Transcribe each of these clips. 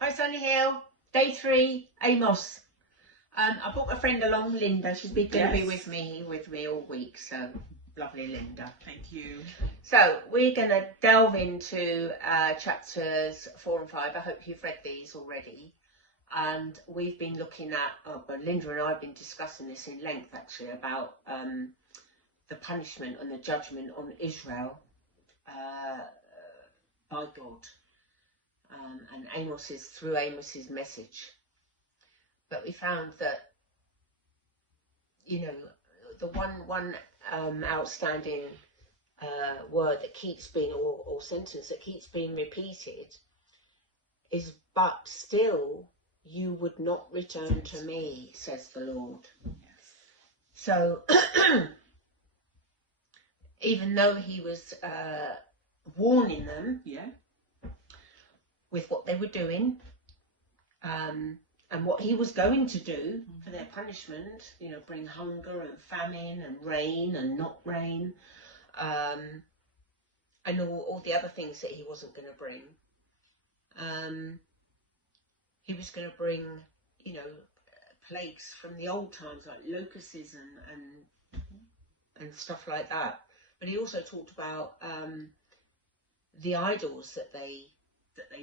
Hi Sunny Hill, day 3, Amos. I brought my friend along, Linda. She's going to be with me all week, so lovely Linda. Thank you. So we're going to delve into chapters 4 and 5. I hope you've read these already. And we've been looking at, Linda and I have been discussing this in length actually, about the punishment and the judgment on Israel by God. And through Amos's message. But we found that, you know, the one outstanding word that keeps being, or sentence that keeps being repeated is, but still you would not return to me, says the Lord. Yes. So, even though he was warning them, with what they were doing, and what he was going to do for their punishment, you know, bring hunger and famine and rain and not rain, and all the other things that he wasn't going to bring. He was going to bring, you know, plagues from the old times like locusts and stuff like that. But he also talked about the idols that they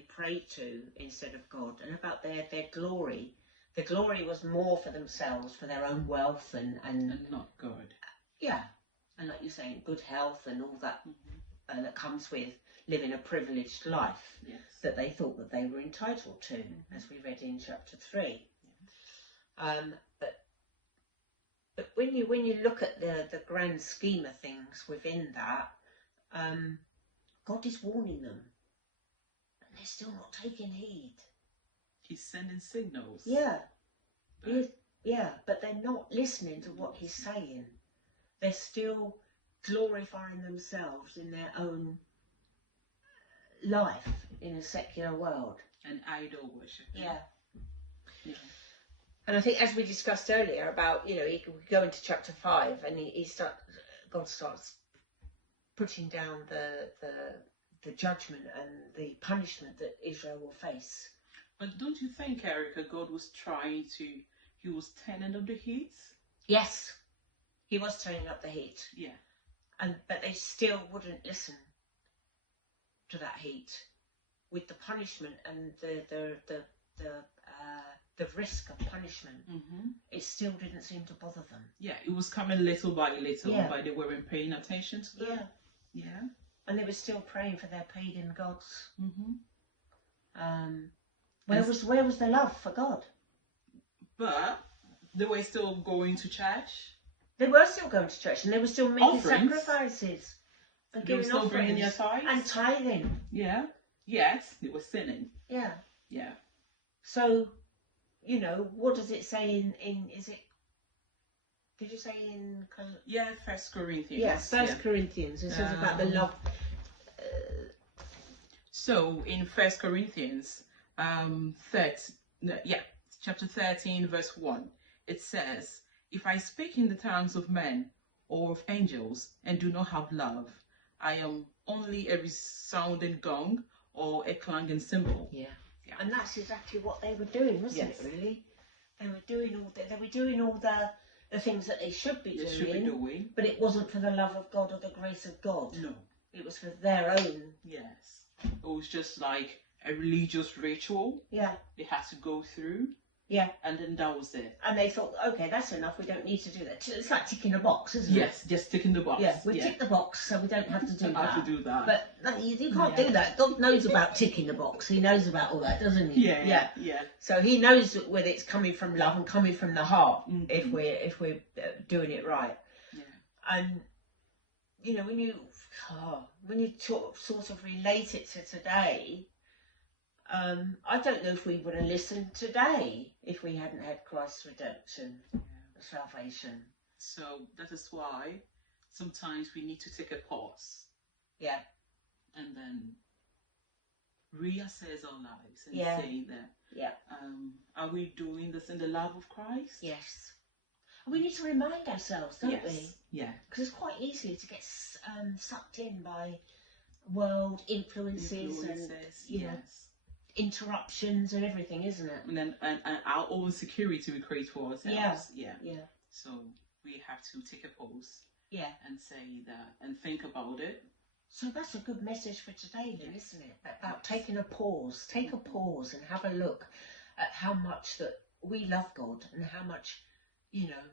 prayed to instead of God, and about their glory. The glory was more for themselves, for their own wealth and not God. Yeah, and like you're saying, good health and all that that comes with living a privileged life, that they thought that they were entitled to, as we read in chapter 3. But when you look at the grand scheme of things within that, God is warning them. They're still not taking heed. He's sending signals. Yeah, but they're not listening to what he's saying. They're still glorifying themselves in their own life in a secular world. And idol worship. Yeah. And I think, as we discussed earlier about, you know, you go into chapter 5 and God starts putting down the judgment and the punishment that Israel will face. But don't you think, Erica, God was he was turning up the heat? Yes, he was turning up the heat. Yeah. But they still wouldn't listen to that heat, with the punishment and the risk of punishment. It still didn't seem to bother them. Yeah, it was coming little by little, but they weren't paying attention to that. Yeah. And they were still praying for their pagan gods. Where was the love for God? But they were still going to church. They were still going to church, and they were still making sacrifices and They were giving still bringing offerings their tithes. and tithing. Yeah. Yes, they were sinning. Yeah. Yeah. So, you know, what does it say in is it? Did you say in? Yeah, 1 Corinthians. Yeah, 1 Corinthians. It says about the love. So in 1 Corinthians, chapter 13, verse 1, it says, "If I speak in the tongues of men or of angels and do not have love, I am only a resounding gong or a clanging cymbal." Yeah. And that's exactly what they were doing, wasn't it? Really, they were doing all the things that they should be doing, but it wasn't for the love of God or the grace of God. No, it was for their own. Yes, it was just like a religious ritual. Yeah, they had to go through. Yeah, and then that was it. And they thought, okay, that's enough. We don't need to do that. It's like ticking a box, isn't it? Yes, just ticking the box. Yeah, we tick the box, so we don't have to do that. Have to do that. But no, you can't do that. God knows about ticking the box. He knows about all that, doesn't he? Yeah. So he knows whether it's coming from love and coming from the heart, if we're doing it right. Yeah. And you know, when you sort of relate it to today. I don't know if we would have listened today if we hadn't had Christ's redemption, salvation. So that is why sometimes we need to take a pause. Yeah. And then reassess our lives and say that, are we doing this in the love of Christ? Yes. And we need to remind ourselves, don't we? Yeah. Because it's quite easy to get sucked in by world influences and, you know, interruptions and everything, isn't it? And then and our own security we create for ourselves. Yeah. So we have to take a pause. Yeah. And say that and think about it. So that's a good message for today, then, isn't it? About taking a pause. Take a pause and have a look at how much that we love God and how much, you know,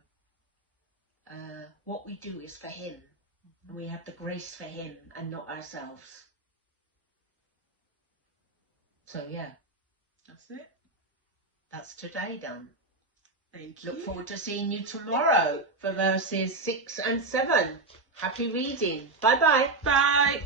what we do is for Him. And we have the grace for Him and not ourselves. So, yeah. That's it. That's today done. Thank you. Look forward to seeing you tomorrow for verses 6 and 7. Happy reading. Bye-bye. Bye.